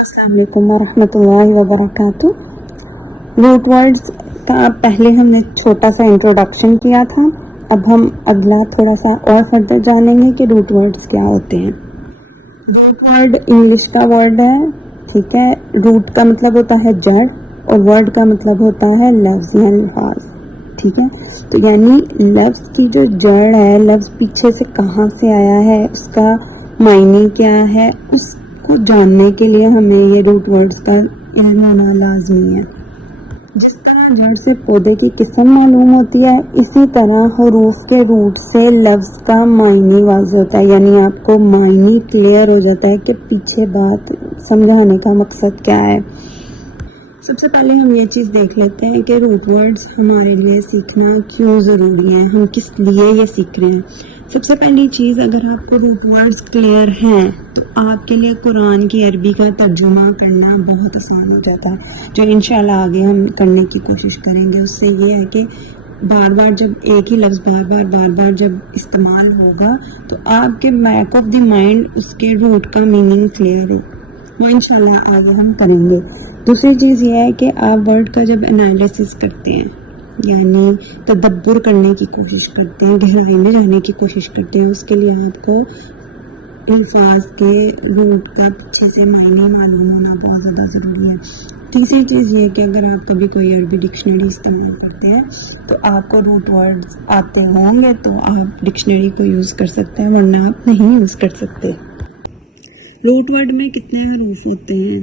अस्सलाम वालेकुम वरहमतुल्लाहि वबरकातुह। रूट वर्ड्स का पहले हमने छोटा सा इंट्रोडक्शन किया था। अब हम अगला थोड़ा सा और फर्दर जानेंगे कि रूट वर्ड्स क्या होते हैं। रूट वर्ड इंग्लिश का वर्ड है, ठीक है। रूट का मतलब होता है जड़ और वर्ड का मतलब होता है लफ्ज़ या अल्फाज, ठीक है। तो यानी लफ्ज़ की जो जड़ है, लफ्ज़ पीछे से कहाँ से आया है, उसका मायने क्या है, उसको जानने के लिए हमें ये रूट वर्ड्स का इल्म होना लाजमी है। जिस तरह जड़ से पौधे की किस्म मालूम होती है, इसी तरह हरूफ के रूट से लफ्ज़ का मायने वाज़ होता है। यानी आपको मायने क्लियर हो जाता है कि पीछे बात समझाने का मकसद क्या है। सबसे पहले हम ये चीज़ देख लेते हैं कि रूट वर्ड्स हमारे लिए सीखना क्यों ज़रूरी है, हम किस लिए ये सीख रहे हैं। सबसे पहली चीज़, अगर आपको रूट वर्ड्स क्लियर हैं तो आपके लिए कुरान की अरबी का तर्जुमा करना बहुत आसान हो जाता है, जो इंशाल्लाह आगे हम करने की कोशिश करेंगे। उससे ये है कि बार बार जब एक ही लफ्ज़ बार बार जब इस्तेमाल होगा तो आपके बैक ऑफ द माइंड उसके रूट का मीनिंग क्लियर है, वो इंशाल्लाह आगे हम करेंगे। दूसरी चीज़ ये है कि आप वर्ड का जब एनालिसिस करते हैं, यानी तदब्बर करने की कोशिश करते हैं, गहराई में जाने की कोशिश करते हैं, उसके लिए आपको अल्फाज के रूट का पीछे से मायने मालूम होना बहुत ज़्यादा ज़रूरी है। तीसरी चीज़ ये कि अगर आप कभी कोई अरबी डिक्शनरी इस्तेमाल करते हैं तो आपको रूट वर्ड्स आते होंगे तो आप डिक्शनरी को यूज़ कर सकते हैं, वरना आप नहीं यूज़ कर सकते। रूट वर्ड में कितने हरूफ होते हैं?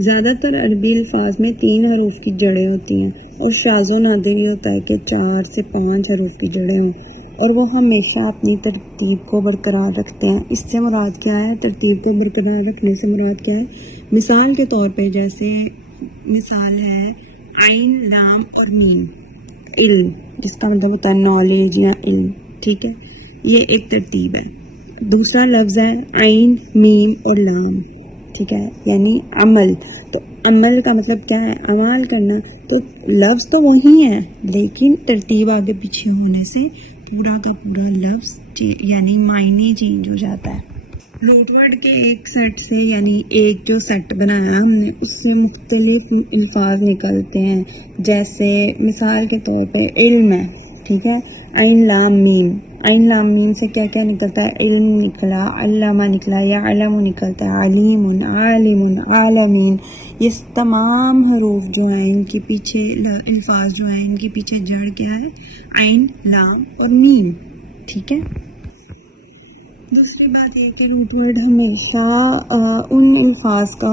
ज़्यादातर अरबी अल्फाज में 3 हरूफ की जड़ें होती हैं और शाज़ो नादिर ये होता है कि 4 से 5 हरूफ की जड़ें हों, और वो हमेशा अपनी तरतीब को बरकरार रखते हैं। इससे मुराद क्या है? तरतीब को बरकरार रखने से मुराद क्या है? मिसाल के तौर पे, जैसे मिसाल है आइन, लाम और मीम, इल्म, जिसका मतलब होता है नॉलेज या इल्म, ठीक है। ये एक तरतीब है। दूसरा लफ्ज़ है आइन, मीम और लाम, ठीक है, यानी अमल। तो अमल का मतलब क्या है? अमाल करना। तो लफ्ज़ तो वही है, लेकिन तरतीब आगे पीछे होने से पूरा का पूरा लफ्ज़ यानी मायने चेंज हो जाता है। रूट वर्ड के एक सेट से, यानी एक जो सेट बनाया हमने, उससे मुख्तलिफ अल्फाज निकलते हैं। जैसे मिसाल के तौर पे इल्म है, ठीक है, आइन लाम मीम। आइन लाम मीम से क्या क्या निकलता है? इल्म निकला, अल्लामा निकला, या अलमु निकलता है, अलीमुन, आलिमुन, आलमीन। ये तमाम हरूफ जो हैं, इनके पीछे अल्फाज जो हैं, इनके पीछे जड़ क्या है? आइन, लाम और मीम, ठीक है। दूसरी बात ये कि रूट वर्ड हमेशा उन अल्फाज का